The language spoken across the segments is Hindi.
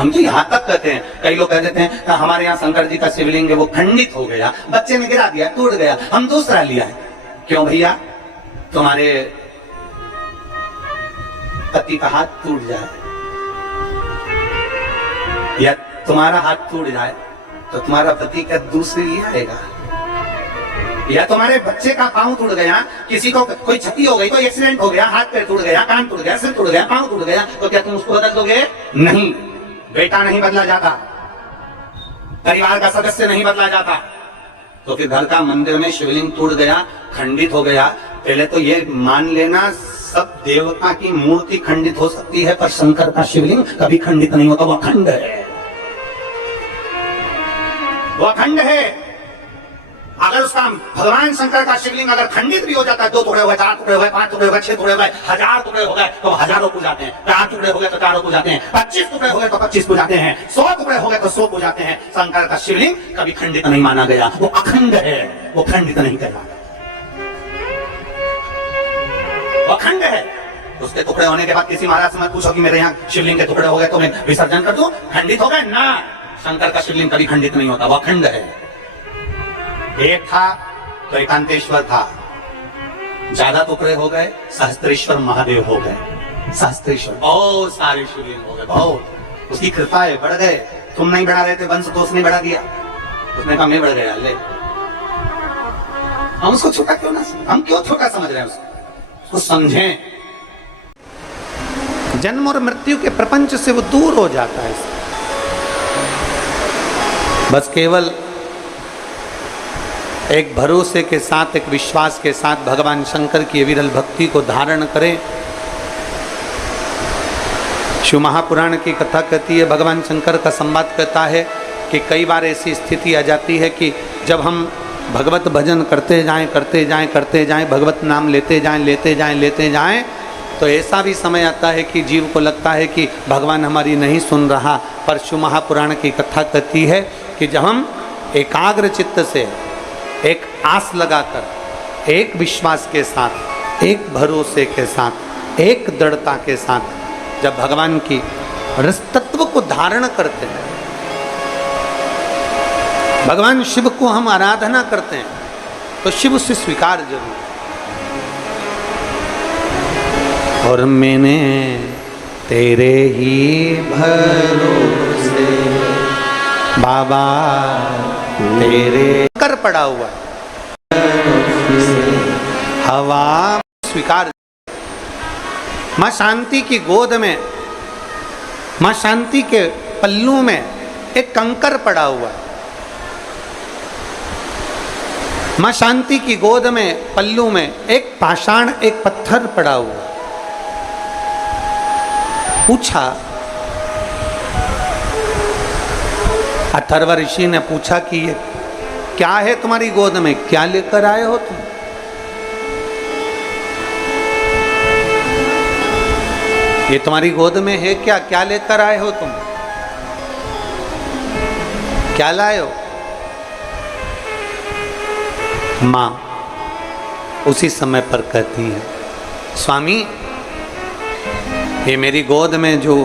हम तो यहाँ तक कहते हैं, कई लोग कह देते हैं हमारे यहाँ शंकर जी का शिवलिंग है वो खंडित हो गया, बच्चे ने गिरा दिया, टूट गया, हम दूसरा लिया है। क्यों भैया? तुम्हारे पति का हाथ टूट जाए या तुम्हारा हाथ टूट जाए तो तुम्हारा पति क्या दूसरे लिए आएगा? या तुम्हारे बच्चे का पांव टूट गया, किसी को कोई क्षति हो गई, कोई एक्सीडेंट हो गया, हाथ पैर टूट गया, कान टूट गया, सिर टूट गया, पांव टूट गया, तो क्या तुम उसको बदल दोगे? नहीं, बेटा नहीं बदला जाता, परिवार का सदस्य नहीं बदला जाता। तो फिर घर का मंदिर में शिवलिंग टूट गया, खंडित हो गया, पहले तो ये मान लेना सब देवता की मूर्ति खंडित हो सकती है पर शंकर का शिवलिंग कभी खंडित नहीं होता, वो अखंड है, वो अखंड है। अगर उसका भगवान शंकर का शिवलिंग अगर खंडित भी हो जाता है, 2 टुकड़े हो गए, 4 टुकड़े हो गए, 5 टुकड़े हो गए, 6 टुकड़े हो गए, 1000 टुकड़े हो गए तो हजारों पूजाते हैं, 4 टुकड़े हो गए तो 4 पूजाते हैं, 25 टुकड़े हो गए तो 25 पूजाते हैं, 100 टुकड़े हो गए तो 100 पूजाते हैं। शंकर का शिवलिंग कभी खंडित नहीं माना गया, वो अखंड है, वो खंडित नहीं कहलाता, वो अखंड है। उसके टुकड़े होने के बाद किसी महाराज से मत पूछो कि मेरे यहाँ शिवलिंग के टुकड़े हो गए तो मैं विसर्जन कर दूं, खंडित हो गए ना। शंकर का शिवलिंग कभी खंडित नहीं होता, वो अखंड है। एक था तो एकांतेश्वर था, ज्यादा टुकड़े हो गए, सहस्त्रेश्वर महादेव हो गए। सहस्त्रेश्वर बहुत सारे शिवलिंग हो गए, बहुत, उसकी कृपा है, बढ़ गए। तुम नहीं बढ़ा रहे थे वंश तो उसने बढ़ा दिया, उसने कहा मैं बढ़ गया, ले। हम उसको छोटा क्यों ना, हम क्यों छोटा समझ रहे हैं उसको समझें। जन्म और मृत्यु के प्रपंच से वो दूर हो जाता है, बस केवल एक भरोसे के साथ, एक विश्वास के साथ भगवान शंकर की विरल भक्ति को धारण करें। शिव महापुराण की कथा कहती है, भगवान शंकर का संवाद कहता है कि कई बार ऐसी स्थिति आ जाती है कि जब हम भगवत भजन करते जाएं, करते जाएं, करते जाएं, भगवत नाम लेते जाएं, लेते जाएं, लेते जाएं, तो ऐसा भी समय आता है कि जीव को लगता है कि भगवान हमारी नहीं सुन रहा। पर शिव महापुराण की कथा कहती है कि जब हम एकाग्र चित्त से, एक आस लगाकर, एक विश्वास के साथ, एक भरोसे के साथ, एक दृढ़ता के साथ जब भगवान की रस तत्व को धारण करते हैं, भगवान शिव को हम आराधना करते हैं, तो शिव उससे स्वीकार जरूर। और मैंने तेरे ही भरोसे बाबा तेरे कर पड़ा हुआ हवा स्वीकार। मां शांति की गोद में, मां शांति के पल्लू में एक कंकर पड़ा हुआ है। मां शांति की गोद में, पल्लू में एक पाषाण, एक पत्थर पड़ा हुआ। पूछा, अथर्व ऋषि ने पूछा कि ये क्या है तुम्हारी गोद में, क्या लेकर आए हो तुम? ये तुम्हारी गोद में है क्या, क्या लेकर आए हो तुम, क्या लाए हो? मां उसी समय पर कहती है, स्वामी ये मेरी गोद में जो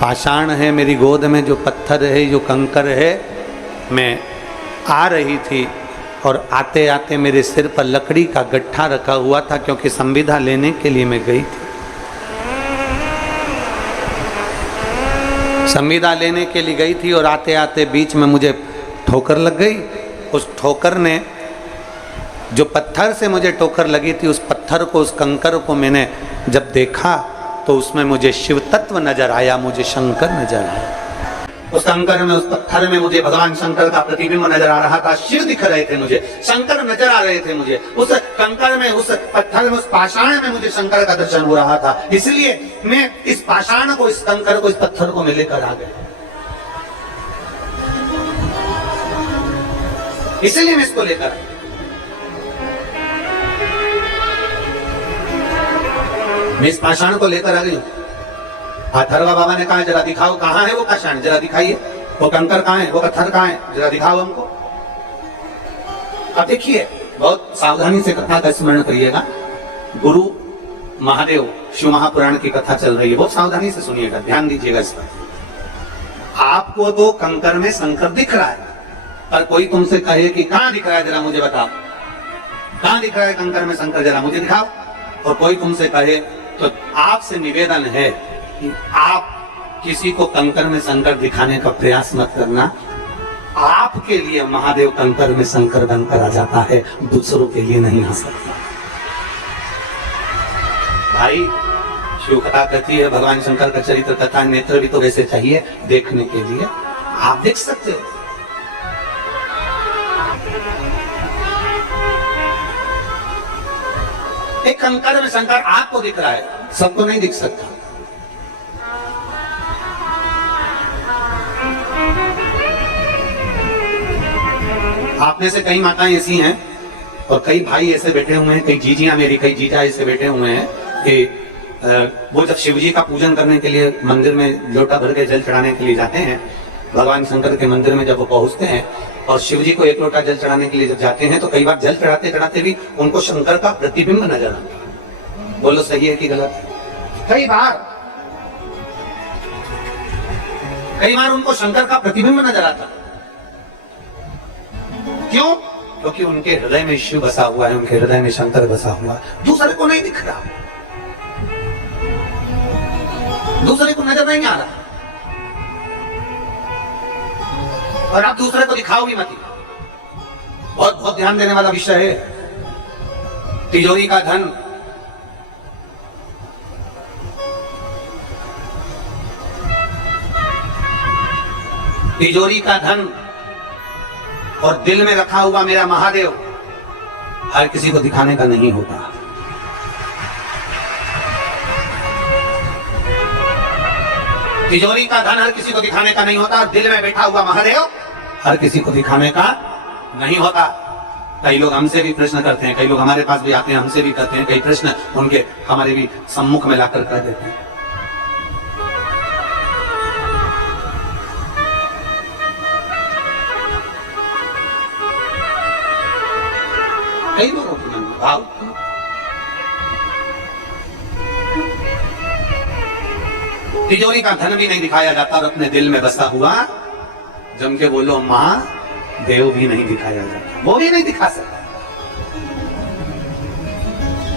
पाषाण है, मेरी गोद में जो पत्थर है, जो कंकर है, मैं आ रही थी और आते आते मेरे सिर पर लकड़ी का गट्ठा रखा हुआ था, क्योंकि संविदा लेने के लिए मैं गई थी। संविदा लेने के लिए गई थी और आते आते बीच में मुझे ठोकर लग गई। उस ठोकर ने, जो पत्थर से मुझे ठोकर लगी थी, उस पत्थर को, उस कंकर को मैंने जब देखा तो उसमें मुझे शिव तत्व नजर आया, मुझे शंकर नजर आया। उस कंकर में, उस पत्थर में मुझे भगवान शंकर का प्रतिबिंब नजर आ रहा था, शिव दिख रहे थे मुझे, शंकर नजर आ रहे थे मुझे। उस कंकर में, उस पत्थर में, उस पाषाण में मुझे शंकर का दर्शन हो रहा था। इसलिए मैं इस पाषाण को, इस कंकर को, इस पत्थर को मैं लेकर आ गया, इसलिए मैं इसको लेकर आया। मैं इस पाषाण को लेकर आ गई। अथर्वा बाबा ने कहा जरा दिखाओ कहाँ है वो पाषाण, जरा दिखाइए, वो कंकर कहाँ है, वो पत्थर कहाँ है, जरा दिखाओ हमको। अब देखिए, बहुत सावधानी से कथा का स्मरण करिएगा। गुरु महादेव शिव महापुराण की कथा चल रही है, बहुत सावधानी से सुनिएगा, ध्यान दीजिएगा इस पर। आपको तो कंकर में शंकर दिख रहा है, पर कोई तुमसे कहे कि कहां दिख रहा है, जरा मुझे बताओ, कहां दिख रहा है कंकर में शंकर, जरा मुझे दिखाओ। और कोई तुमसे कहे, तो आपसे निवेदन है कि आप किसी को कंकर में शंकर दिखाने का प्रयास मत करना। आपके लिए महादेव कंकर में शंकर बनकर आ जाता है, दूसरों के लिए नहीं आ सकता। भाई शिव कथा कहती है, भगवान शंकर का चरित्र कथा, नेत्र भी तो वैसे चाहिए देखने के लिए, आप देख सकते हो। एक कंकर में शंकर आपको दिख रहा है, सबको नहीं दिख सकता। आप में से कई माताएं ऐसी हैं और कई भाई ऐसे बैठे हुए हैं, कई जीजियां मेरी, कई जीजा ऐसे बैठे हुए हैं कि वो जब शिव जी का पूजन करने के लिए मंदिर में लोटा भर के जल चढ़ाने के लिए जाते हैं, भगवान शंकर के मंदिर में जब वो पहुंचते हैं और शिव जी को एक लोटा जल चढ़ाने के लिए जब जाते हैं, तो कई बार जल चढ़ाते चढ़ाते भी उनको शंकर का प्रतिबिंब नजर आता है। बोलो सही है कि गलत? कई बार उनको शंकर का प्रतिबिंब नजर आता। क्यों? क्योंकि उनके हृदय में शिव बसा हुआ है, उनके हृदय में शंकर बसा हुआ है, दूसरे को नहीं दिख रहा, दूसरे को नजर नहीं आ रहा, और आप दूसरे को दिखाओ भी मत। बहुत ध्यान देने वाला विषय है। तिजोरी का धन, तिजोरी का धन और दिल में रखा हुआ मेरा महादेव हर किसी को दिखाने का नहीं होता। तिजोरी का धन हर किसी को दिखाने का नहीं होता, दिल में बैठा हुआ महादेव हर किसी को दिखाने का नहीं होता। कई लोग हमसे भी प्रश्न करते हैं, कई लोग हमारे पास भी आते हैं, हमसे भी करते हैं, कई प्रश्न उनके हमारे भी सम्मुख में लाकर कर देते हैं। कई लोगों के मन में भाव, तिजोरी का धन भी नहीं दिखाया जाता और अपने दिल में बसा हुआ जम के बोलो महादेव भी नहीं दिखाया जाता, वो भी नहीं दिखा सकता।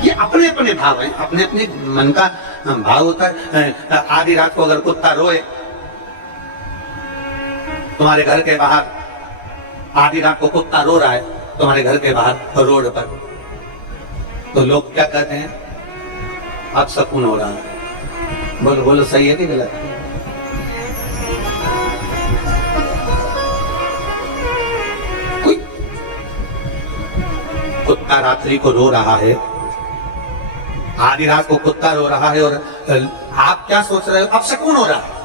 ये अपने अपने भाव हैं, अपने अपने मन का भाव होता है। आधी रात को अगर कुत्ता रोए तुम्हारे घर के बाहर, आधी रात को कुत्ता रो रहा है तुम्हारे घर के बाहर रोड पर, तो लोग क्या कहते हैं? अब सकून हो रहा है। बोलो बोलो सही है कि गलत? कोई कुत्ता रात्रि को रो रहा है, आधी रात को कुत्ता रो रहा है, और आप क्या सोच रहे हो? अब सकून हो रहा है।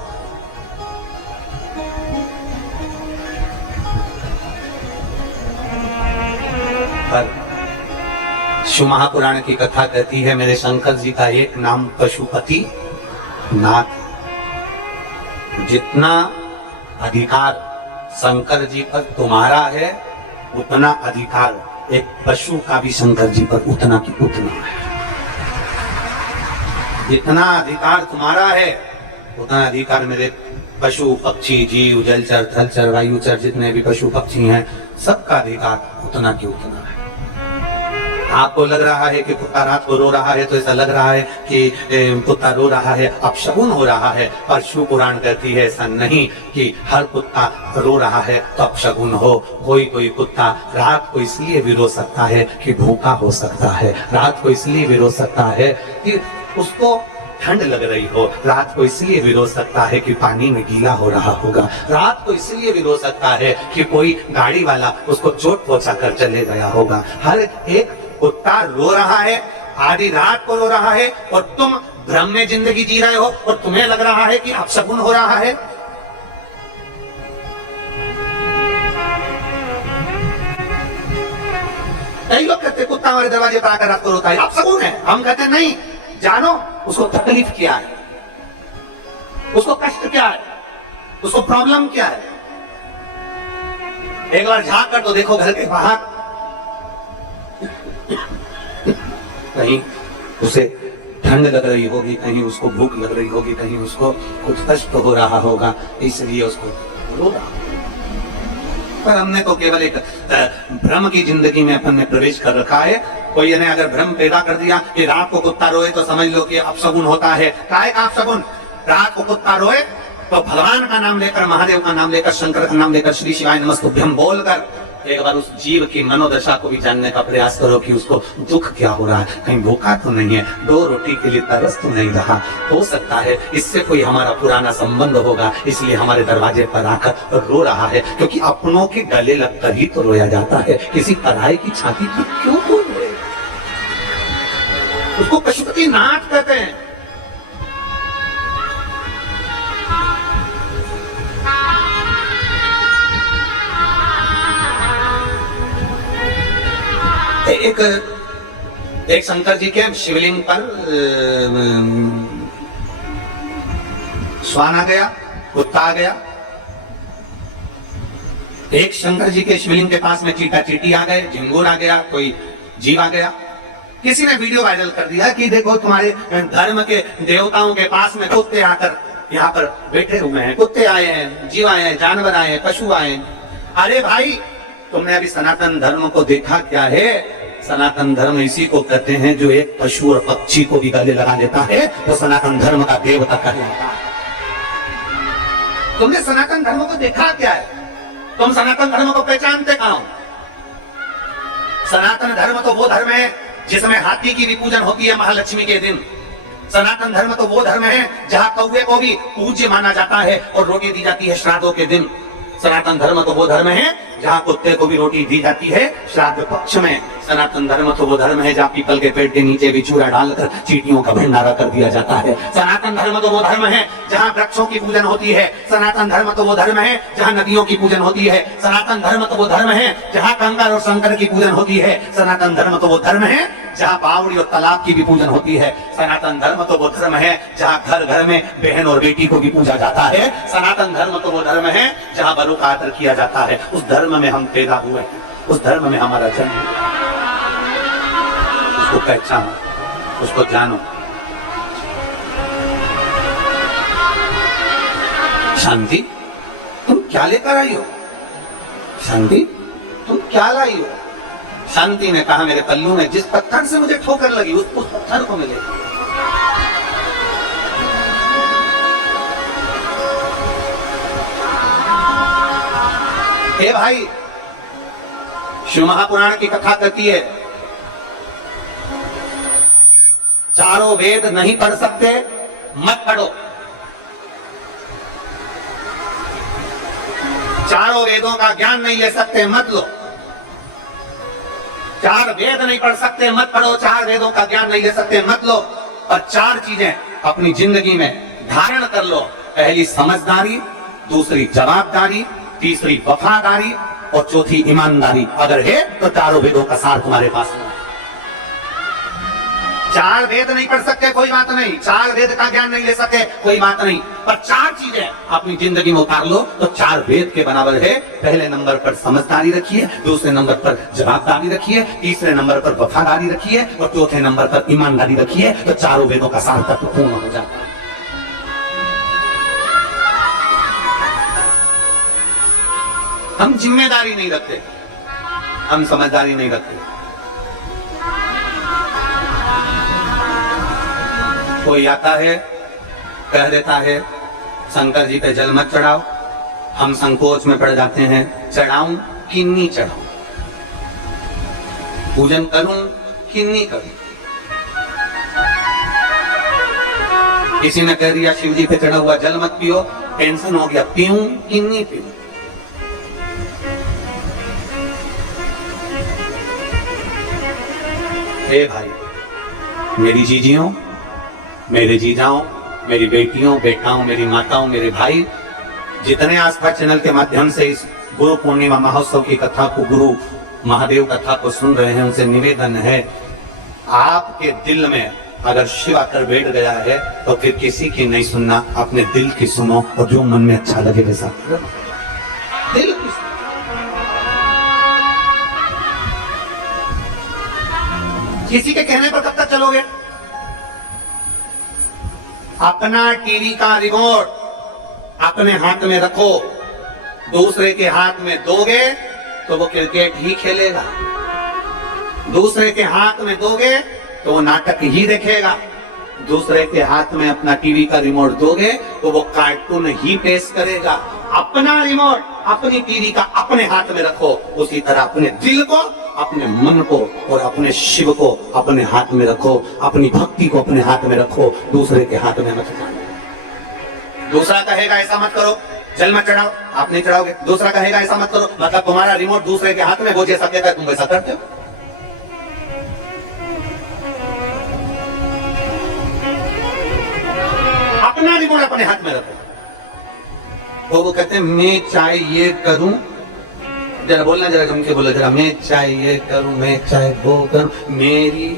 पर शिव महापुराण की कथा कहती है, मेरे शंकर जी का एक नाम पशुपति नाथ। जितना अधिकार शंकर जी पर तुम्हारा है, उतना अधिकार एक पशु का भी शंकर जी पर उतना की उतना है। जितना अधिकार तुम्हारा है, उतना अधिकार मेरे पशु पक्षी जीव जलचर थलचर वायुचर जितने भी पशु पक्षी हैं, सबका अधिकार उतना की उतना है। आपको लग रहा है कि कुत्ता रात को रो रहा है तो ऐसा लग रहा है कि कुत्ता रो रहा है, अपशगुन हो रहा है, पर शिव पुराण कहती है ऐसा नहीं कि हर कुत्ता रो रहा है तो अपशगुन हो। कोई कोई कुत्ता रात को इसलिए भी रो सकता है कि भूखा हो सकता है, रात को इसलिए भी रो सकता है कि उसको ठंड लग रही हो, रात को इसलिए भी रो सकता है कि पानी में गीला हो रहा होगा, रात को इसलिए भी रो सकता है कि कोई गाड़ी वाला उसको चोट पहुंचा कर चले गया होगा। हर एक कुत्ता रो रहा है, आधी रात को रो रहा है, और तुम भ्रम में जिंदगी जी रहे हो और तुम्हें लग रहा है कि अपशगुन हो रहा है। कई लोग कहते कुत्ता हमारे दरवाजे पर आकर रात को रोता है, अपशगुन है। हम कहते नहीं, जानो उसको तकलीफ क्या है, उसको कष्ट क्या है, उसको प्रॉब्लम क्या है। एक बार झांक कर तो देखो घर के बाहर, कहीं उसे ठंड लग रही होगी, कहीं उसको भूख लग रही होगी, कहीं उसको कुछ कष्ट हो रहा होगा, इसलिए उसको रो रहा होगा। पर हमने तो केवल एक भ्रम की जिंदगी में अपन ने प्रवेश कर रखा है। कोई ने अगर भ्रम पैदा कर दिया कि रात को कुत्ता रोए तो समझ लो कि अपशगुन होता है। काय का अपशगुन? रात को कुत्ता रोए तो भगवान का नाम लेकर, महादेव का नाम लेकर, शंकर का नाम लेकर, श्री शिवाय नमस्तुभ्यं बोलकर एक बार उस जीव की मनोदशा को भी जानने का प्रयास करो कि उसको दुख क्या हो रहा है, कहीं भूखा तो नहीं है, 2 रोटी के लिए तरस तो नहीं रहा। हो सकता है इससे कोई हमारा पुराना संबंध होगा, इसलिए हमारे दरवाजे पर आकर रो रहा है। क्योंकि अपनों के गले लगकर ही तो रोया जाता है, किसी पराये की छाती पर क्यों कोई रोए? उसको पशुपति नाथ कहते हैं। एक शंकर जी के शिवलिंग पर श्वान आ गया, कुत्ता आ गया। एक शंकर जी के शिवलिंग के पास में चीटा चीटी आ गए, झिंगुर आ गया, कोई जीव आ गया। किसी ने वीडियो वायरल कर दिया कि देखो तुम्हारे धर्म के देवताओं के पास में कुत्ते आकर यहाँ पर बैठे हुए हैं, कुत्ते आए हैं, जीव आए हैं, जानवर आए हैं, पशु आए हैं। अरे भाई, तुमने अभी सनातन धर्म को देखा क्या है? सनातन धर्म इसी को कहते हैं जो एक पशु और पक्षी को भी गले लगा देता है, तो सनातन धर्म का देवता कहलाता है। तुमने सनातन धर्म को देखा क्या है? तुम सनातन धर्म को पहचानते कहां हो? सनातन धर्म तो वो धर्म है जिसमें हाथी की भी पूजन होती है महालक्ष्मी के दिन। सनातन धर्म तो वो धर्म है जहां कौवे को भी पूज्य माना जाता है और रोटी दी जाती है श्राद्धों के दिन। सनातन धर्म तो वो धर्म है जहाँ कुत्ते को भी रोटी दी जाती है श्राद्ध पक्ष में। सनातन धर्म तो वो धर्म है जहाँ पीपल के पेड़ के नीचे भी चूरा डालकर चींटियों का भंडारा कर दिया जाता है। सनातन धर्म तो वो धर्म है जहाँ वृक्षों की पूजन होती है। सनातन धर्म तो वो धर्म है जहाँ नदियों की पूजन होती है। सनातन धर्म तो वो धर्म है जहाँ कंकर और शंकर की पूजन होती है। सनातन धर्म तो वो धर्म है जहाँ बावड़ी और तालाब की भी पूजन होती है। सनातन धर्म तो वो धर्म है जहाँ घर घर में बहन और बेटी को भी पूजा जाता है। सनातन धर्म तो वो धर्म है जहाँ बलि का आदर किया जाता है। उस धर्म में हम पैदा हुए हैं, उस धर्म में हमारा जन्म हुआ। उसको पहचानो, उसको जानो। शांति, तुम क्या लेकर आई हो? शांति, तुम क्या लाई हो? शांति ने कहा, मेरे पल्लू में जिस पत्थर से मुझे ठोकर लगी उस पत्थर को मिले। हे भाई, शिव महापुराण की कथा कहती है, चारों वेद नहीं पढ़ सकते मत पढ़ो। चारों वेदों का ज्ञान नहीं ले सकते मत लो। 4 वेद नहीं पढ़ सकते मत पढ़ो। 4 वेदों का ज्ञान नहीं ले सकते मत लो। और 4 चीजें अपनी जिंदगी में धारण कर लो। पहली समझदारी, दूसरी जवाबदारी, तीसरी वफादारी और चौथी ईमानदारी। अगर है तो 4 वेदों का सार तुम्हारे पास है। 4 वेद नहीं पढ़ सकते कोई बात नहीं, 4 वेद का ज्ञान नहीं ले सके कोई बात नहीं, पर 4 चीजें अपनी जिंदगी में उतार लो तो 4 वेद के बराबर है। पहले नंबर पर समझदारी रखिए, दूसरे नंबर पर जवाबदारी रखिए, तीसरे नंबर पर वफादारी रखिए और चौथे नंबर पर ईमानदारी रखिए, तो 4 वेदों का सार तत्व पूर्ण हो जाता है। हम जिम्मेदारी नहीं रखते, हम समझदारी नहीं रखते। कोई आता है कह देता है शंकर जी पे जल मत चढ़ाओ, हम संकोच में पड़ जाते हैं, चढ़ाऊं कि नहीं चढ़ाऊं, पूजन करूं कि नहीं करूं। किसी ने कह दिया शिव जी पे चढ़ा हुआ जल मत पियो, टेंशन हो गया, पीऊं कि नहीं पीऊं। हे भाई, मेरी जीजियों, मेरे जीजाओं, मेरी बेटियों, बेटाओं, मेरी माताओं, मेरे भाई, जितने आस्था चैनल के माध्यम से इस गुरु पूर्णिमा महोत्सव की कथा को, गुरु महादेव कथा को सुन रहे हैं, उनसे निवेदन है, आपके दिल में अगर शिव आकर बैठ गया है तो फिर किसी की नहीं सुनना, अपने दिल की सुनो और जो मन में अच्छा लगे वैसा करो। दिल की किसी के कहने पर कब तक चलोगे? अपना टीवी का रिमोट अपने हाथ में रखो, दूसरे के हाथ में दोगे तो वो क्रिकेट ही खेलेगा, दूसरे के हाथ में दोगे तो वो नाटक ही देखेगा, दूसरे के हाथ में अपना टीवी का रिमोट दोगे तो वो कार्टून ही पेश करेगा। अपना रिमोट अपनी टीवी का अपने हाथ में रखो, उसी तरह अपने दिल को, अपने मन को और अपने शिव को अपने हाथ में रखो, अपनी भक्ति को अपने हाथ में रखो, दूसरे के हाथ में मत डालो। दूसरा कहेगा ऐसा मत करो, जल मत चढ़ाओ, आप नहीं चढ़ाओगे। दूसरा कहेगा ऐसा मत करो, मतलब तुम्हारा रिमोट दूसरे के हाथ में, वो जैसा कहता है तुम वैसा करते हो। अपना रिमोट अपने हाथ में रखो। तो वो कहते हैं मैं चाहे ये करूं, जरा बोलना, जरा जम के बोलो जरा, मैं चाहे ये करूं, मैं चाहे वो करूं, मेरी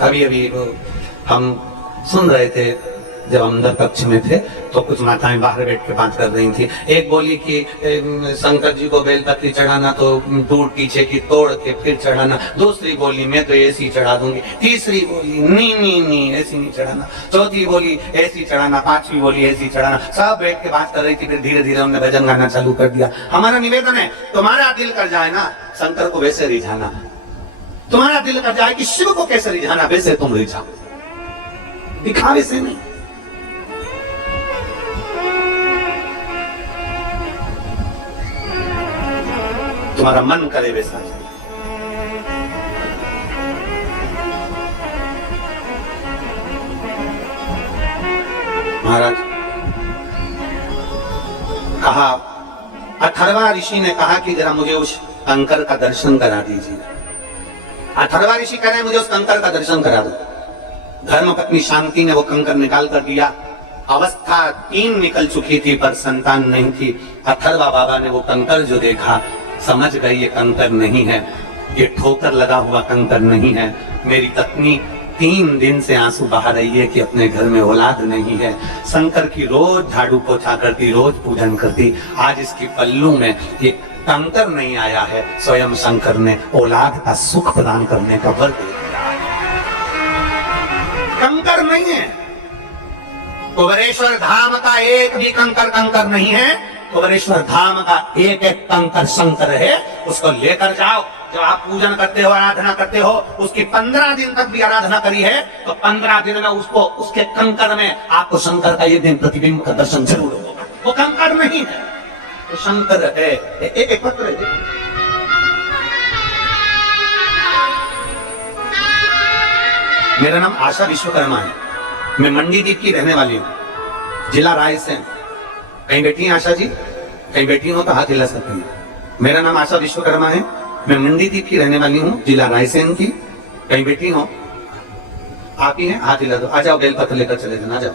अभी अभी वो हम सुन रहे थे जब हम अंदर कक्ष में थे तो कुछ माताएं बाहर बैठ के बात कर रही थी। एक बोली कि शंकर जी को बेलपत्री चढ़ाना तो टूट पीछे की तोड़ के फिर चढ़ाना, दूसरी बोली मैं तो ऐसी चढ़ा दूंगी, तीसरी बोली नहीं ऐसी नहीं चढ़ाना, चौथी बोली ऐसी चढ़ाना, पांचवी बोली ऐसी चढ़ाना। सब बैठ के बात कर रही थी। फिर धीरे धीरे हमने भजन गाना चालू कर दिया। हमारा निवेदन है तुम्हारा दिल कर जाए ना शंकर को वैसे रिझाना, तुम्हारा दिल कर जाए कि शिव को कैसे रिझाना वैसे तुम रिझाओ, दिखावे से नहीं। तुम्हारा मन करे वैसा। महाराज कहा, अथर्वा ऋषि ने कहा कि जरा मुझे उस कंकर का दर्शन करा दीजिए। अथर्वा ऋषि कह रहे हैं मुझे उस कंकर का दर्शन करा दो। धर्म पत्नी शांति ने वो कंकर निकाल कर दिया। अवस्था 3 निकल चुकी थी पर संतान नहीं थी। अथर्वा बाबा ने वो कंकर जो देखा समझ गए ये कंकर नहीं है, ये ठोकर लगा हुआ कंकर नहीं है। मेरी पत्नी 3 दिन से आंसू बहा रही है कि अपने घर में औलाद नहीं है। शंकर की रोज झाड़ू पोछा करती, रोज पूजन करती, आज इसकी पल्लू में ये कंकर नहीं आया है। स्वयं शंकर ने औलाद का सुख प्रदान करने का वर दे दिया। कंकर नहीं है, कुबेरेश्वर धाम का एक भी कंकर नहीं है। कुबेरेश्वर धाम का एक एक कंकर शंकर है, उसको लेकर जाओ। जब आप पूजन करते हो, आराधना करते हो, उसकी 15 दिन तक भी आराधना करी है तो 15 दिन में उसको, उसके कंकर में आपको शंकर का ये दिन प्रतिबिंब का दर्शन जरूर होगा। वो कंकर नहीं है, वो शंकर है। एक पत्र है। मेरा नाम आशा विश्वकर्मा है, मैं मंडी द्वीप की रहने वाली हूँ, जिला रायसेन। कहीं बैठी हैं आशा जी? कहीं बैठी हो तो हाथ हिला सकती हैं। मेरा नाम आशा विश्वकर्मा है, मैं मंडी द्वीप की रहने वाली हूँ, जिला रायसेन की। कहीं बैठी हो? आप ही हैं? हाथ हिला दो। आ जाओ, बेलपत्र लेकर चले जाना, आ जाओ।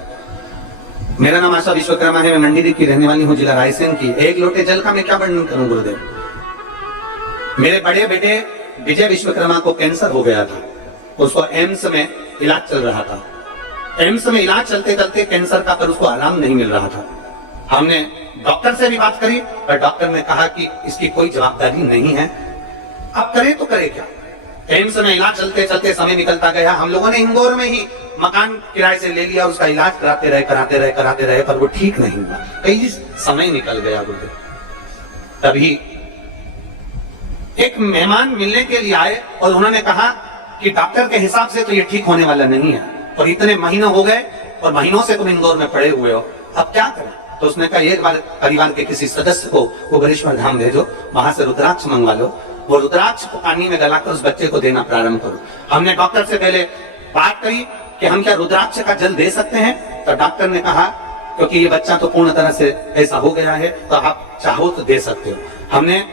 मेरा नाम आशा विश्वकर्मा है, मैं मंडी द्वीप की रहने वाली हूँ, जिला रायसेन की। एक लोटे जल का मैं क्या वर्णन करूं गुरुदेव। मेरे बड़े बेटे विजय विश्वकर्मा को कैंसर हो गया था, उसको एम्स में इलाज चल रहा था। एम्स में इलाज चलते चलते कैंसर का पर उसको आराम नहीं मिल रहा था। हमने डॉक्टर से भी बात करी पर डॉक्टर ने कहा कि इसकी कोई जवाबदारी नहीं है, अब करे तो करे क्या। एम्स में इलाज चलते चलते समय निकलता गया। हम लोगों ने इंदौर में ही मकान किराए से ले लिया, उसका इलाज कराते रहे पर वो ठीक नहीं हुआ। कई समय निकल गया गुरुदेव। तभी एक मेहमान मिलने के लिए आए और उन्होंने कहा कि डॉक्टर के हिसाब से तो ये ठीक होने वाला नहीं है और इतने महीने हो गए और महीनों से तुम इंदौर में पड़े हुए हो, अब क्या करें। तो उसने कहा एक बार परिवार के किसी सदस्य को कुबेरेश्वर धाम भेजो, वहां से रुद्राक्ष मंगवा लो, वो रुद्राक्ष को पानी में गलाकर उस बच्चे को देना प्रारंभ करो। हमने डॉक्टर से पहले बात करी कि हम क्या रुद्राक्ष का जल दे सकते हैं, तो डॉक्टर ने कहा क्योंकि ये बच्चा तो पूर्ण तरह से ऐसा हो गया है तो आप चाहो तो दे सकते हो। हमने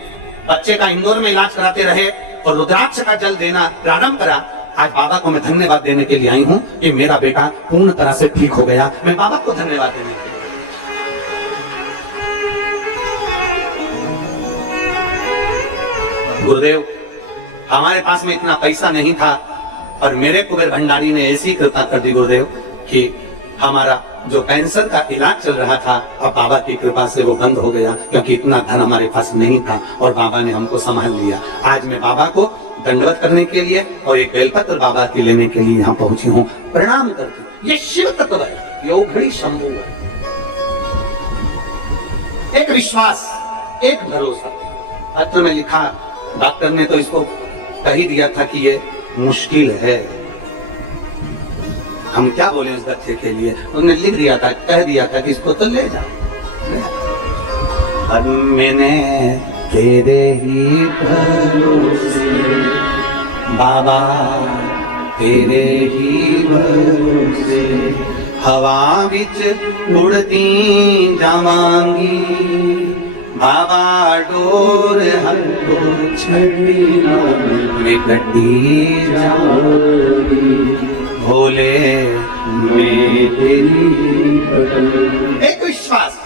बच्चे का इंदौर में इलाज कराते रहे और रुद्राक्ष का जल देना प्रारंभ करा। आज बाबा को मैं धन्यवाद देने के लिए आई हूँ कि मेरा बेटा पूर्ण तरह से ठीक हो गया। मैं बाबा को धन्यवाद देने के लिए। गुरुदेव, हमारे पास में इतना पैसा नहीं था और मेरे कुबेर भंडारी ने ऐसी कृपा कर दी गुरुदेव कि हमारा जो कैंसर का इलाज चल रहा था अब बाबा की कृपा से वो बंद हो गया, क्योंकि इतना धन हमारे पास नहीं था और बाबा ने हमको संभाल लिया। आज मैं बाबा को दंडवत करने के लिए और एक बेलपत्र बाबा के लेने के लिए यहाँ पहुंची हूँ। प्रणाम करती हूँ। ये शिव तत्व है, ये उघड़ी शंभु है। एक विश्वास, एक भरोसा। पत्र में लिखा, डॉक्टर ने तो इसको कह ही दिया था कि ये मुश्किल है। हम क्या बोले इस बच्चे के लिए, उन्होंने लिख दिया था, कह दिया था कि इसको तो ले जाओ। अब मैंने तेरे ही भरोसे बाबा, तेरे ही भरोसे हवा बिच उड़ती जावांगी बाबा, डोर हमको छड़ी में कटी जाऊंगी भोले मेरी। एक विश्वास,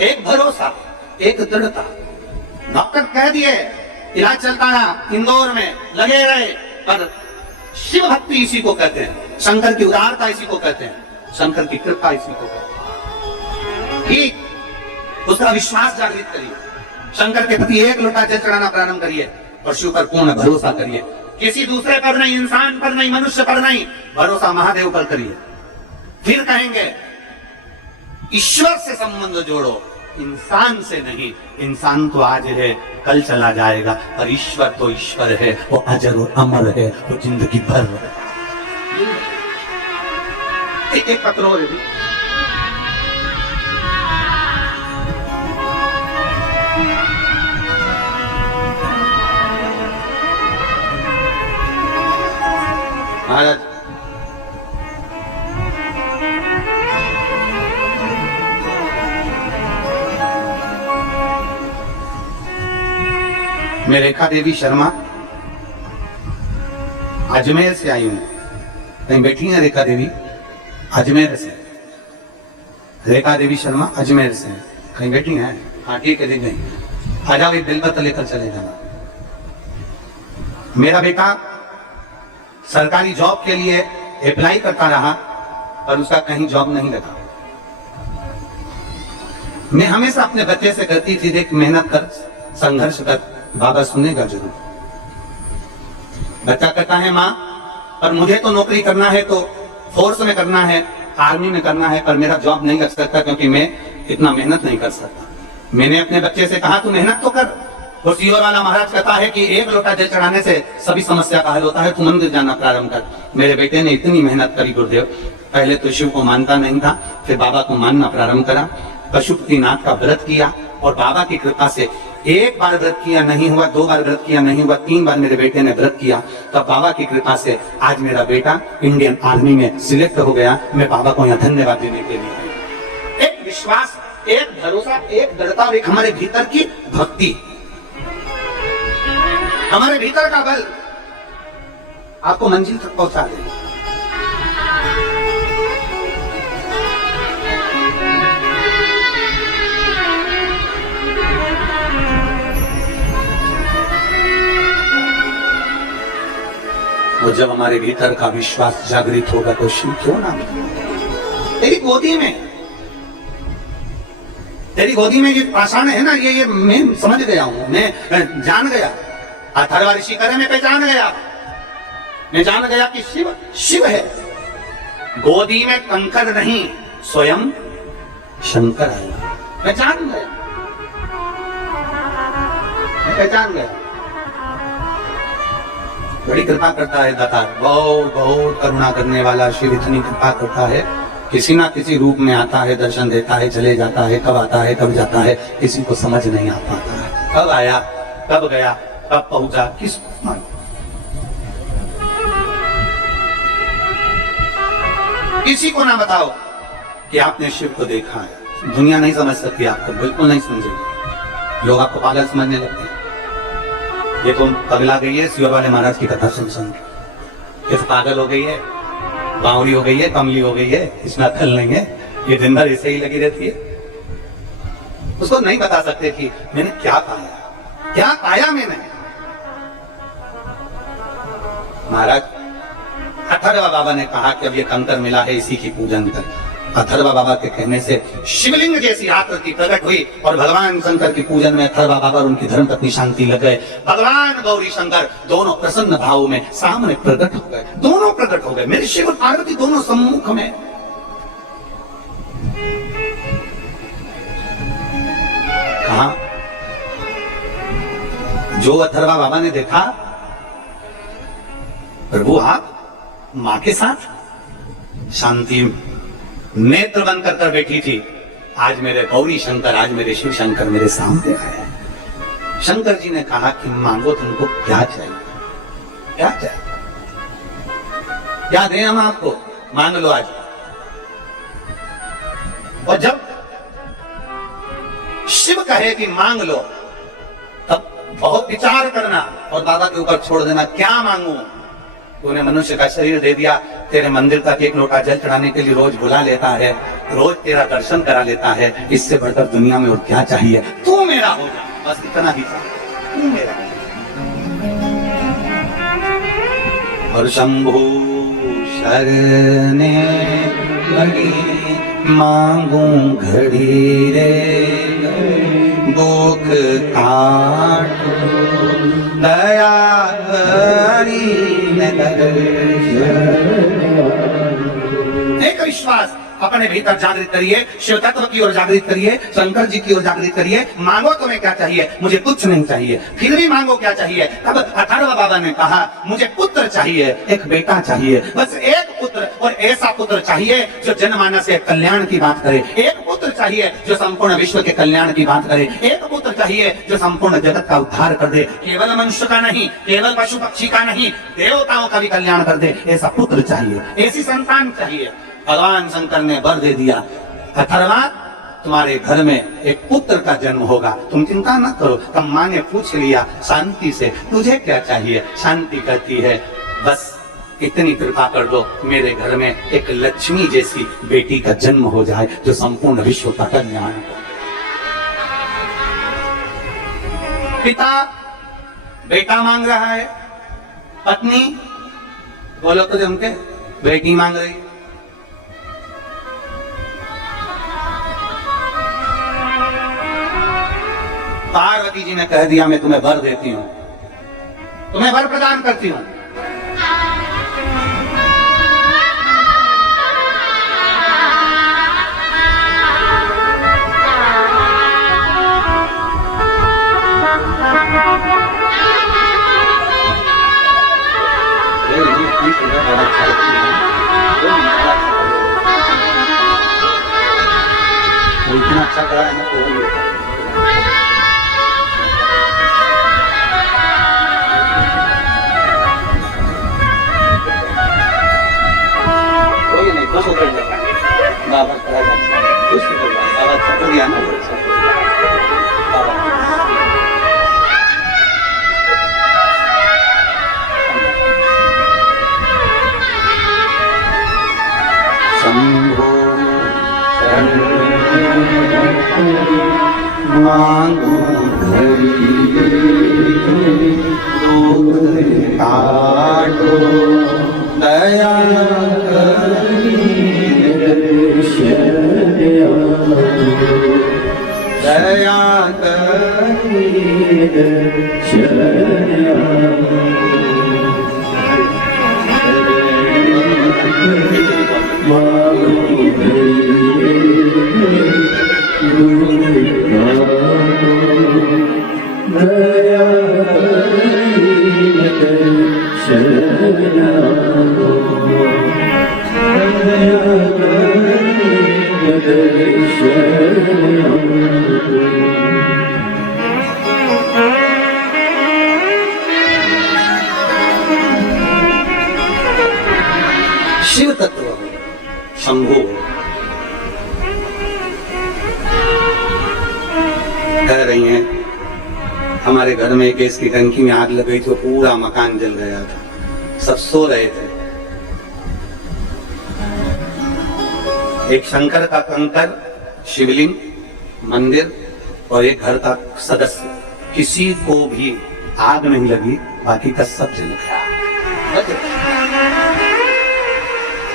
एक भरोसा, एक दृढ़ता। डॉक्टर कह दिए, इलाज चलता रहा, इंदौर में लगे रहे, पर शिव भक्ति इसी को कहते हैं, शंकर की उदारता इसी को कहते हैं, शंकर की कृपा इसी को कहते हैं। उसका विश्वास जागृत करिए, शंकर के प्रति एक लोटा जल चढ़ाना प्रारंभ करिए और शिव पर पूर्ण भरोसा करिए। किसी दूसरे पर नहीं, इंसान पर नहीं, मनुष्य पर नहीं, भरोसा महादेव पर करिए। फिर कहेंगे ईश्वर से संबंध जोड़ो, इंसान से नहीं। इंसान तो आज है, कल चला जाएगा, और ईश्वर तो ईश्वर है, वो अजर और अमर है, वो जिंदगी भर। एक पत्र हो रही, महाराज मैं रेखा देवी शर्मा अजमेर से आई हूं। कहीं बैठी हैं रेखा देवी? अजमेर से। रेखा देवी शर्मा अजमेर से कहीं बैठी हैं? हाँ ठीक है, दिख गई। आ जाओ, एक बेलपत्र लेकर चले जाना। मेरा बेटा सरकारी जॉब के लिए अप्लाई करता रहा, पर उसका कहीं जॉब नहीं लगा। मैं हमेशा अपने बच्चे से कहती थी, देख मेहनत कर, संघर्ष कर, बाबा सुनेगा जरूर। बच्चा कहता है माँ, पर मुझे तो नौकरी करना है, तो फोर्स में करना है, आर्मी में करना है, पर मेरा जॉब नहीं लग सकता क्योंकि मैं इतना मेहनत नहीं कर सकता। मैंने अपने बच्चे से कहा, तू मेहनत तो कर। वो सीहोर वाला महाराज कहता है कि एक लोटा जल चढ़ाने से सभी समस्या का हल होता है, तू मंदिर जाना प्रारंभ कर। मेरे बेटे ने इतनी मेहनत करी गुरुदेव, पहले तो शिव को मानता नहीं था, फिर बाबा को मानना प्रारंभ करा, पशुपतिनाथ का व्रत किया, और बाबा की कृपा से एक बार व्रत किया नहीं हुआ, 2 बार व्रत किया नहीं हुआ, 3 बार मेरे बेटे ने व्रत किया, तब बाबा की कृपा से आज मेरा बेटा इंडियन आर्मी में सिलेक्ट हो गया। मैं बाबा को यहाँ धन्यवाद देने के लिए। एक विश्वास, एक भरोसा, एक दृढ़ता, और एक हमारे भीतर की भक्ति, हमारे भीतर का बल आपको मंजिल तक पहुंचा देगा। और जब हमारे भीतर का विश्वास जागृत होगा तो शिव क्यों ना तेरी गोदी में, तेरी गोदी में ये पाषाण है ना, ये मैं समझ गया हूं, मैं जान गया। अथर्व ऋषि करे मैं पहचान गया, मैं जान गया कि शिव शिव है। गोदी में कंकर नहीं, स्वयं शंकर है। मैं जान गया, मैं पहचान गया। बड़ी कृपा करता है दातार, बहुत बहुत करुणा करने वाला शिव इतनी कृपा करता है, किसी ना किसी रूप में आता है, दर्शन देता है, चले जाता है, कब आता है कब जाता है किसी को समझ नहीं आ पाता है। कब आया, कब गया, कब पहुंचा, किस किसी को ना बताओ कि आपने शिव को देखा है। दुनिया नहीं समझ सकती आपको, बिल्कुल नहीं समझेगी। लोग आपको पागल समझने लगते हैं। ये तो पगला गई है सीहोर वाले महाराज की कथा सुन सुन, ये तो पागल हो गई है, बावड़ी हो गई है, कमली हो गई है, इसमें अक्ल नहीं है, ये दिन भर ऐसे ही लगी रहती है। उसको नहीं बता सकते कि मैंने क्या पाया, क्या पाया मैंने। महाराज अथर्व बाबा ने कहा कि अब ये कंकर मिला है, इसी की पूजन कर। अथर्वा बाबा के कहने से शिवलिंग जैसी आकृति प्रकट हुई और भगवान शंकर की पूजन में अथर्वा बाबा और उनकी धर्मपत्नी शांति लग गए। भगवान गौरी शंकर दोनों प्रसन्न भाव में सामने प्रकट हो गए, दोनों प्रकट हो गए, मेरे शिव और पार्वती दोनों सम्मुख में। कहा जो अथर्वा बाबा ने देखा, प्रभु आप मां के साथ। शांति नेत्र बंद कर बैठी थी। आज मेरे गौरी शंकर, आज मेरे शिव शंकर मेरे सामने आए। शंकर जी ने कहा कि मांगो, तुमको क्या चाहिए, क्या चाहिए, क्या दें हम आपको, मांग लो आज। और जब शिव कहे कि मांग लो, तब बहुत विचार करना और बाबा के ऊपर छोड़ देना, क्या मांगू। तूने मनुष्य का शरीर दे दिया, तेरे मंदिर तक एक लोटा जल चढ़ाने के लिए रोज बुला लेता है, रोज तेरा दर्शन करा लेता है, इससे बढ़कर दुनिया में और क्या चाहिए। तू मेरा हो जा, बस इतना ही था, तू मेरा। और शंभू शरणे लगी मांगू घड़ी रे, दुख काटो दया करी एक विश्वास अपने भीतर जागृत करिए, शिव तत्व की ओर जागृत करिए, शंकर जी की ओर जागृत करिए। मांगो तुम्हें क्या चाहिए, मुझे कुछ नहीं चाहिए। फिर भी मांगो क्या चाहिए। तब अथर्व बाबा ने कहा मुझे पुत्र चाहिए, एक बेटा चाहिए, बस एक पुत्र, और ऐसा पुत्र चाहिए जो जनमानस के कल्याण की बात करे। एक पुत्र चाहिए जो संपूर्ण विश्व के कल्याण की बात करे। एक पुत्र चाहिए जो संपूर्ण जगत का उद्धार कर दे, केवल मनुष्य का नहीं, केवल पशु पक्षी का नहीं, देवताओं का भी कल्याण कर दे। ऐसा पुत्र चाहिए, ऐसी संतान चाहिए। भगवान शंकर ने वर दे दिया, अथर्वा तुम्हारे घर में एक पुत्र का जन्म होगा, तुम चिंता न करो। तब माँ ने पूछ लिया शांति से, तुझे क्या चाहिए। शांति कहती है बस इतनी कृपा कर दो, मेरे घर में एक लक्ष्मी जैसी बेटी का जन्म हो जाए जो संपूर्ण विश्व का कल्याण हो। पिता बेटा मांग रहा है, पत्नी बोलो तो जम के बेटी मांग रही। पार्वती जी ने कह दिया मैं तुम्हें वर देती हूं, तुम्हें वर प्रदान करती हूं। इतना अच्छा करा है ना, खुश होकर बाबा करा जाता है, खुश होकर बाबा छपड़ दिया ना शंभो मांगो घड़ी दुख काटो दया दया शिव तत्व शंभु कह रही हैं हमारे घर में गैस की टंकी में आग लग गई तो पूरा मकान जल गया था, सब सो रहे थे। एक शंकर का कंकर, शिवलिंग, मंदिर और एक घर का सदस्य, किसी को भी आग नहीं लगी, बाकी का सब जल गया।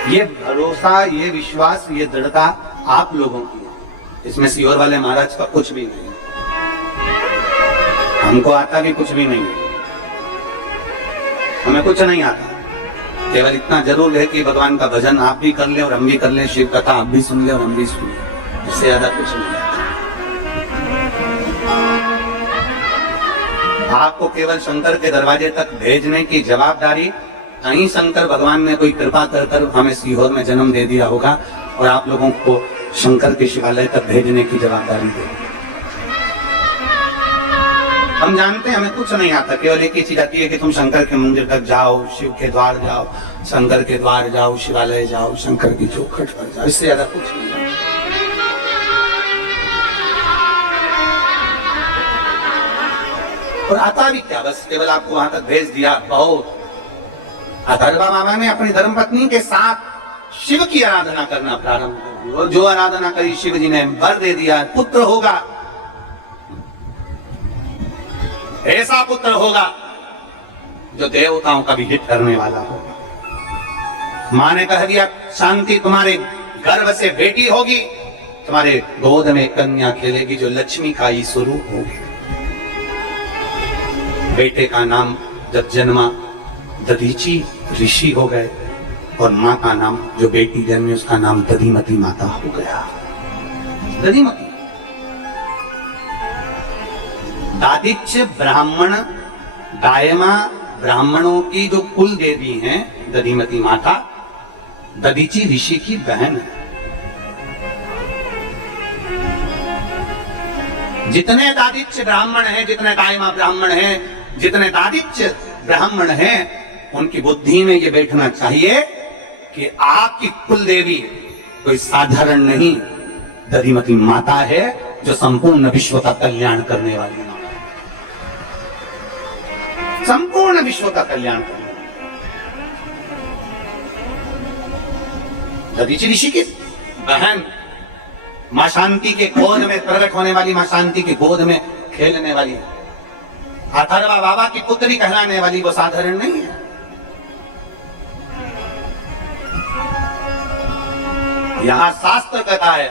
ये भरोसा, ये विश्वास, ये दृढ़ता आप लोगों की है। इसमें सीहोर वाले महाराज का कुछ भी नहीं, हमको आता भी कुछ भी नहीं, हमें कुछ नहीं आता। केवल इतना जरूर है कि भगवान का भजन आप भी कर ले और हम भी कर ले, शिव कथा आप भी सुन ले और हम भी सुन ले, इससे ज्यादा कुछ नहीं आता। आपको केवल शंकर के दरवाजे तक भेजने की जवाबदारी, कहीं शंकर भगवान ने कोई कृपा कर हमें सीहोर में जन्म दे दिया होगा और आप लोगों को शंकर के शिवालय तक भेजने की जवाबदारी दे। हम जानते हैं हमें कुछ नहीं आता, केवल एक ही चीज आती है कि तुम शंकर के मंदिर तक जाओ, शिव के द्वार जाओ, शंकर के द्वार जाओ, शिवालय जाओ, शंकर की चौखट पर जाओ, इससे ज्यादा कुछ नहीं। और आता भी क्या, बस केवल आपको वहां तक भेज दिया, बहुत। अथर्वा बाबा ने अपनी धर्मपत्नी के साथ शिव की आराधना करना प्रारंभ कर दी और जो आराधना करी शिव जी ने वर दे दिया, पुत्र होगा, ऐसा पुत्र होगा जो देवताओं का भी हित करने वाला होगा। मां ने कह दिया शांति तुम्हारे गर्भ से बेटी होगी, तुम्हारे गोद में कन्या खेलेगी जो लक्ष्मी का ही स्वरूप होगी। बेटे का नाम जब जन्मा दधीची ऋषि हो गए और मां का नाम, जो बेटी जन्मी उसका नाम दधिमती माता हो गया। दधिमती दादिच्य ब्राह्मण, दायमा ब्राह्मणों की जो कुल देवी हैं दधिमती माता, दधीची ऋषि की बहन है। जितने दादिच्य ब्राह्मण हैं, जितने दायमा ब्राह्मण हैं, जितने दादिच्य ब्राह्मण हैं, उनकी बुद्धि में ये बैठना चाहिए कि आपकी कुल देवी कोई साधारण नहीं, दधिमती माता है जो संपूर्ण विश्व का कल्याण करने वाली माता, संपूर्ण विश्व का कल्याण करने। दधीची ऋषि की बहन, मां शांति के गोद में प्रकट होने वाली, मां शांति की गोद में खेलने वाली, अथर्वा बाबा की पुत्री कहलाने वाली, वो साधारण नहीं है। यहां शास्त्र कहता है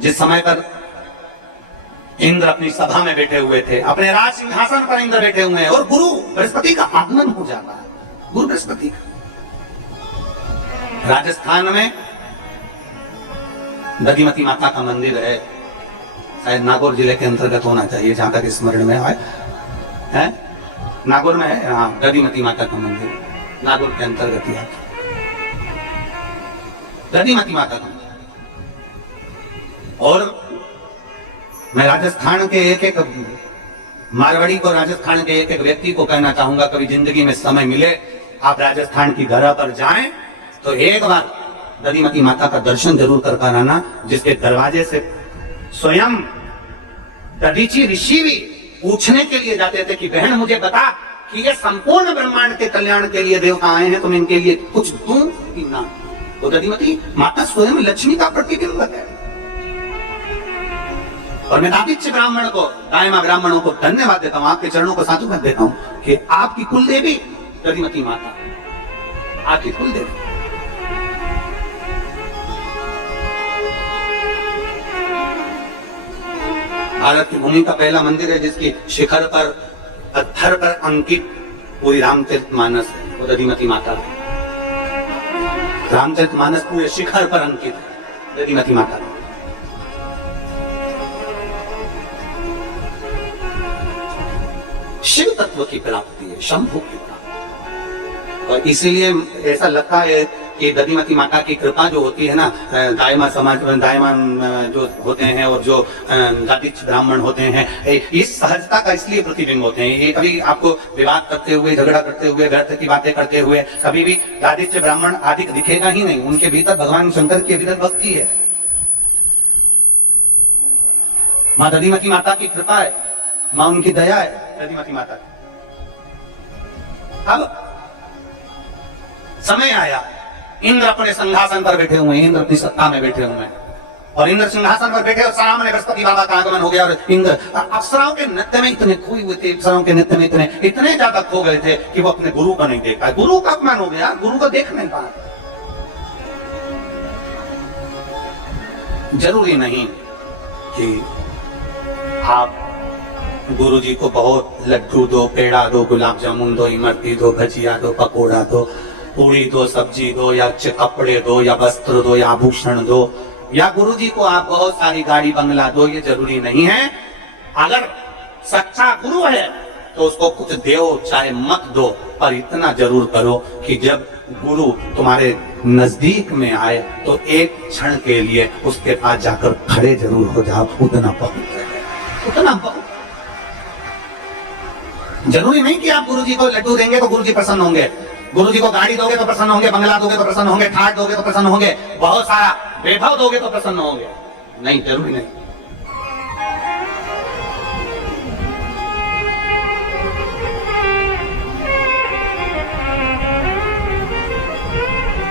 जिस समय पर इंद्र अपनी सभा में बैठे हुए थे, अपने राज सिंहासन पर इंद्र बैठे हुए हैं और गुरु बृहस्पति का आगमन हो जाता है। गुरु बृहस्पति का राजस्थान में दधिमती माता का मंदिर है, शायद नागौर जिले के अंतर्गत होना चाहिए जहां तक स्मरण में है, नागौर में है। हाँ, दधिमती माता का मंदिर नागौर के अंतर्गत ही आता, दधिमती माता का। और मैं राजस्थान के एक एक मारवाड़ी को, राजस्थान के एक एक व्यक्ति को कहना चाहूंगा, कभी जिंदगी में समय मिले आप राजस्थान की धरा पर जाएं तो एक बार दधिमती माता का दर्शन जरूर कर कर आना, जिसके दरवाजे से स्वयं दधीची ऋषि भी पूछने के लिए जाते थे कि बहन मुझे बता कि ये संपूर्ण ब्रह्मांड के कल्याण के लिए देवता आए हैं, तुम इनके लिए कुछ दूं कि ना। तो दधिमती माता स्वयं लक्ष्मी का प्रतिबिंब है। और मैं दादिच्य ब्राह्मण को, दायमा ब्राह्मणों को धन्यवाद देता हूं, आपके चरणों को साधुवाद देता हूं कि आपकी कुल देवी दधिमती माता, आपकी कुल देवी। भारत की भूमि का पहला मंदिर है जिसकी शिखर पर, पत्थर पर अंकित पूरी रामचरितमानस है, वो दधिमती माता है। रामचरितमानस पूरे शिखर पर अंकित है दधिमती माता। शिव तत्व की प्राप्ति है, शंभु की प्राप्ति। और इसीलिए ऐसा लगता है कि दधिमती माता की कृपा जो होती है ना, दायमा समाज, दायमा जो होते हैं और जो दादिच्य ब्राह्मण होते हैं, इस सहजता का इसलिए प्रतिबिंब होते हैं। ये कभी आपको विवाद करते हुए, झगड़ा करते हुए, व्यर्थ की बातें करते हुए कभी भी दादिच्य ब्राह्मण आदि दिखेगा ही नहीं। उनके भीतर भगवान शंकर के भीतर भक्ति है। मां दधिमती माता की कृपा है, मां उनकी दया है दधिमती माता की। अब समय आया, इंद्र अपने सिंहासन पर बैठे हुए हैं, इंद्र अपनी सत्ता में बैठे हुए हैं और इंद्र सिंहासन पर बैठे और सामने बृहस्पति बाबा का आगमन हो गया। और इंद्र अप्सराओं के नृत्य में इतने खोए हुए थे, अप्सराओं के नृत्य में इतने ज्यादा खो गए थे कि वो अपने गुरु को नहीं देख पाए। गुरु का अपमान हो गया, गुरु को देख नहीं पाए। जरूरी नहीं कि आप गुरुजी को बहुत लड्डू दो, पेड़ा दो, गुलाब जामुन दो, इमरती दो, भजिया दो, पकोड़ा दो, पूड़ी दो, सब्जी दो, या कपड़े दो, या वस्त्र दो, या आभूषण दो, या गुरुजी को आप बहुत सारी गाड़ी बंगला दो। ये जरूरी नहीं है। अगर सच्चा गुरु है तो उसको कुछ दो चाहे मत दो, पर इतना जरूर करो कि जब गुरु तुम्हारे नजदीक में आए तो एक क्षण के लिए उसके पास जाकर खड़े जरूर हो जाओ। उतना बहुत, उतना बहुत। जरूरी नहीं कि आप गुरुजी को लड्डू देंगे तो गुरुजी प्रसन्न होंगे, गुरुजी को गाड़ी दोगे तो प्रसन्न होंगे, बंगला दोगे तो प्रसन्न होंगे, ठाट दोगे तो प्रसन्न होंगे, बहुत सारा वैभव दोगे तो प्रसन्न होंगे। नहीं, जरूरी नहीं।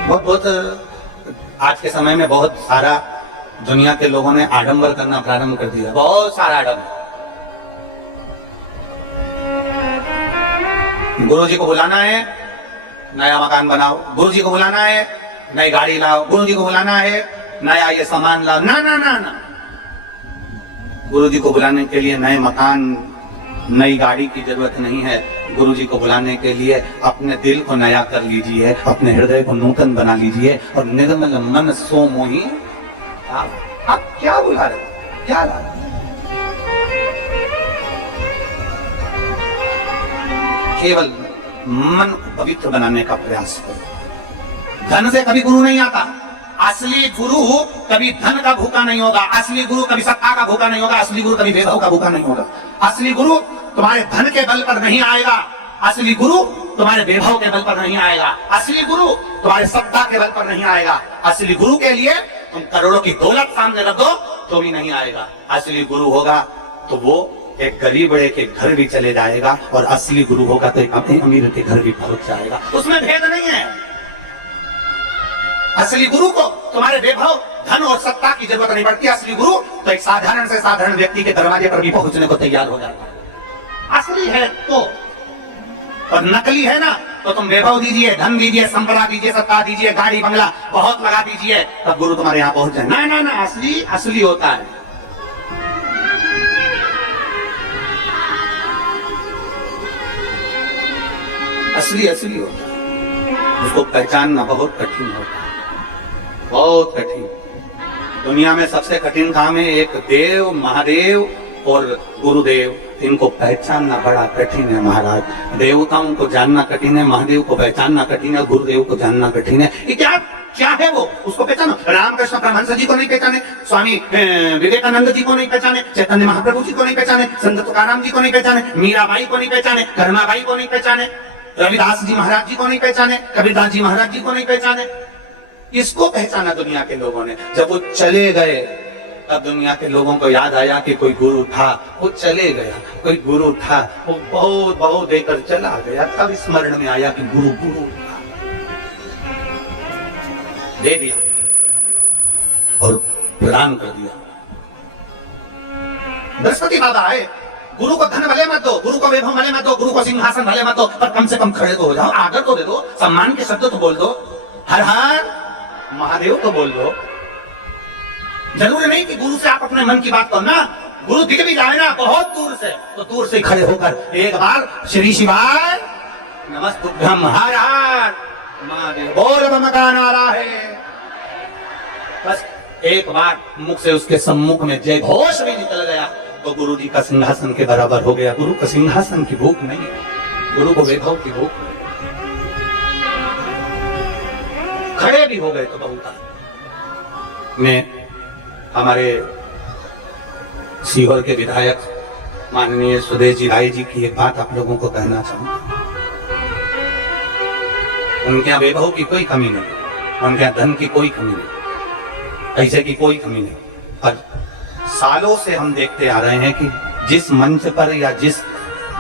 बहुत आज के समय में बहुत सारा दुनिया के लोगों ने आडंबर करना प्रारंभ कर दिया, बहुत सारा आडंबर। गुरुजी को बुलाना है, नया मकान बनाओ। गुरुजी को बुलाना है, नई गाड़ी लाओ। गुरुजी को बुलाना है, नया ये सामान लाओ। ना ना ना ना, गुरुजी को बुलाने के लिए नए मकान, नई गाड़ी की जरूरत नहीं है। गुरुजी को बुलाने के लिए अपने दिल को नया कर लीजिए, अपने हृदय को नूतन बना लीजिए और निर्मल मन सो मोही। आप क्या बुला रहे, क्या ला रहे? केवल मन को पवित्र बनाने का प्रयास करो। धन से कभी गुरु नहीं आता। असली गुरु कभी धन का भूखा नहीं होगा, असली गुरु कभी सत्ता का भूखा नहीं होगा, असली गुरु कभी वैभव का भूखा नहीं होगा। असली गुरु तुम्हारे धन के बल पर नहीं आएगा, असली गुरु तुम्हारे वैभव के बल पर नहीं आएगा, असली गुरु तुम्हारे सत्ता के बल पर नहीं आएगा। असली गुरु के लिए तुम करोड़ों की दौलत सामने रख दो तो भी नहीं आएगा। असली गुरु होगा तो वो एक गरीब बड़े के घर भी चले जाएगा, और असली गुरु होगा तो एक अपने अमीर के घर भी पहुंच जाएगा। उसमें भेद नहीं है। असली गुरु को तुम्हारे वैभव, धन और सत्ता की जरूरत नहीं पड़ती। असली गुरु तो एक साधारण से साधारण व्यक्ति के दरवाजे पर भी पहुंचने को तैयार हो जाता है। असली है तो, और नकली है ना तो तुम वैभव दीजिए, धन दीजिए, संपदा दीजिए, सत्ता दीजिए, गाड़ी बंगला बहुत लगा दीजिए, तब गुरु तुम्हारे यहाँ पहुंच जाए। ना ना ना, असली असली होता है। असली असली होता है, उसको पहचानना बहुत कठिन होता है, बहुत कठिन। दुनिया में सबसे कठिन काम है एक देव, महादेव और गुरुदेव, इनको पहचानना बड़ा कठिन है महाराज। देवताओं को जानना कठिन है, महादेव को पहचानना कठिन है, गुरुदेव को जानना कठिन है। ये क्या क्या है वो, उसको पहचानो। रामकृष्ण परमहंस जी को नहीं पहचाने, स्वामी विवेकानंद जी को नहीं पहचाने, चैतन्य महाप्रभु जी को नहीं पहचाने, संत तुकाराम जी को नहीं पहचाने, मीराबाई को नहीं पहचाने, कर्माबाई को नहीं पहचाने, रविदास जी महाराज जी को नहीं पहचाने, कबीरदास जी महाराज जी को नहीं पहचाने। इसको पहचाना दुनिया के लोगों ने। जब वो चले गए तब दुनिया के लोगों को याद आया कि कोई गुरु था, वो चले गया। कोई गुरु था, वो बहुत बहुत देकर चला गया, तब स्मरण में आया कि गुरु गुरु था, दे दिया और प्रदान कर दिया। बृहस्पति बाबा आए, गुरु को धन भले मत दो, गुरु को वैभव भले मत दो, गुरु को सिंहासन भले मत दो, पर कम से कम खड़े तो हो जाओ, आदर तो दे दो, सम्मान के शब्द तो बोल दो, हर हर महादेव तो बोल दो। जरूरी नहीं कि गुरु से आप अपने मन की बात करो ना। गुरु दिख भी जाए ना बहुत दूर से, तो दूर से खड़े होकर एक बार श्री शिवाय नमस्तुभ्यम हर हर महादेव बोल मकान आ रहा है, बस एक बार मुख से उसके सम्मुख में जय घोष भी निकल गया तो गुरु जी का सिंहासन के बराबर हो गया। गुरु का सिंहासन की भूख नहीं है, गुरु को वैभव की भूख है। खड़े भी हो गए तो बहुत। मैं हमारे सीहोर के विधायक माननीय सुदेश जी भाई जी की एक बात आप लोगों को कहना चाहूंगा। उनके यहाँ वैभव की कोई कमी नहीं, उनके यहाँ धन की कोई कमी नहीं, पैसे की कोई कमी नहीं, पर सालों से हम देखते आ रहे हैं कि जिस मंच पर या जिस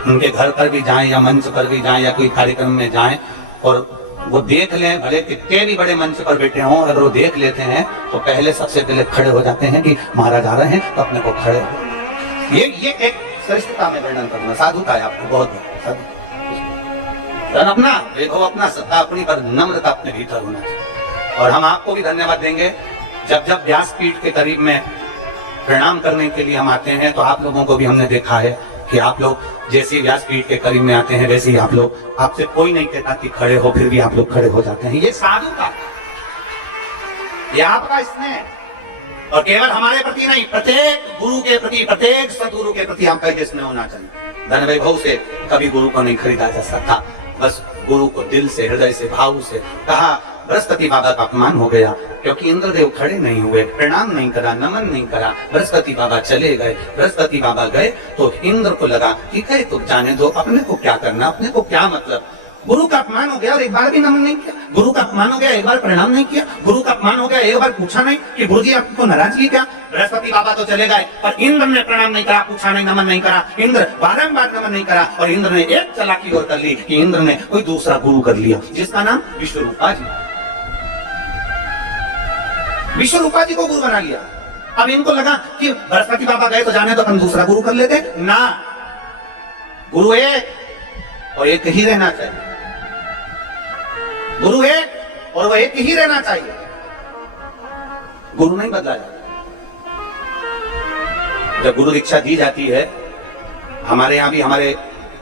उनके घर पर भी जाएं या मंच पर भी जाएं या कोई कार्यक्रम में जाएं और वो देख लें, भले कितने भी बड़े मंच पर बैठे हों, अगर वो देख लेते हैं तो पहले सबसे पहले खड़े हो जाते हैं कि महाराज आ रहे हैं तो अपने को खड़े हो। ये एक श्रेष्ठता में वर्णन करना, साधुता है आपको बहुत धन अपना, वैभव अपना, सत्ता अपनी, पर नम्रता अपने भीतर होना चाहिए। और हम आपको भी धन्यवाद देंगे जब जब व्यासपीठ के करीब में प्रणाम करने के लिए हम आते हैं तो आप लोगों को भी हमने देखा है कि आप लोग जैसे व्यासपीठ के करीब में आते हैं वैसे ही आप लोग, आपसे कोई नहीं कहता कि खड़े हो, फिर भी आप लोग खड़े हो जाते हैं। ये साधु का, ये आपका स्नेह, और केवल हमारे प्रति नहीं, प्रत्येक गुरु के प्रति, प्रत्येक सदगुरु के प्रति आपका ये स्नेह होना चाहिए। धन वैभव से कभी गुरु को नहीं खरीदा जा सकता, बस गुरु को दिल से, हृदय से, भाव से। कहा बृहस्पति बाबा का अपमान हो गया क्योंकि इंद्रदेव खड़े नहीं हुए, प्रणाम नहीं करा, नमन नहीं करा, बृहस्पति बाबा चले गए। बृहस्पति बाबा गए तो इंद्र को लगा कि कहे तो जाने दो, अपने को क्या करना, अपने को क्या मतलब। गुरु का अपमान हो गया और एक बार भी नमन नहीं किया, गुरु का अपमान हो गया एक बार प्रणाम नहीं किया, गुरु का अपमान हो गया एक बार पूछा नहीं कि गुरु जी आपको नाराजगी क्या। बृहस्पति बाबा तो चले गए पर इंद्र ने प्रणाम नहीं करा, पूछा नहीं, नमन नहीं करा। इंद्र बारंबार नमन नहीं करा और इंद्र ने एक चालाकी और कर ली कि इंद्र ने कोई दूसरा गुरु कर लिया जिसका नाम विश्वरूपा जी। विश्वरूपा जी को गुरु बना लिया। अब इनको लगा कि बृहस्पति बाबा गए तो जाने तो हम दूसरा गुरु कर लेते ना, गुरु एक और एक ही रहना चाहिए, गुरु एक और वो एक ही रहना चाहिए, गुरु नहीं बदला जाता। जब गुरु दीक्षा दी जाती है, हमारे यहाँ भी हमारे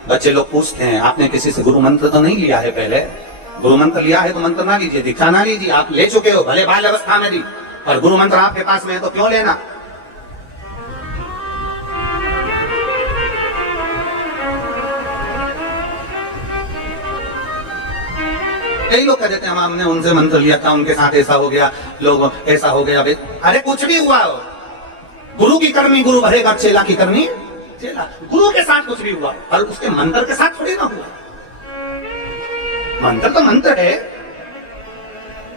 बच्चे लोग पूछते हैं आपने किसी से गुरु मंत्र तो नहीं लिया है पहले? गुरु मंत्र लिया है तो मंत्र ना लीजिए, दीक्षा ना लीजिए। आप ले चुके हो भले बाल अवस्था में दी, और गुरु मंत्र आपके पास में है तो क्यों लेना। कई लोग कह देते हैं हमने उनसे मंत्र लिया था, उनके साथ ऐसा हो गया, लोग ऐसा हो गया। अरे कुछ भी हुआ हो, गुरु की करनी गुरु भरेगा, चेला की करनी चेला। गुरु के साथ कुछ भी हुआ पर उसके मंत्र के साथ थोड़ी ना हुआ। मंत्र तो मंत्र है,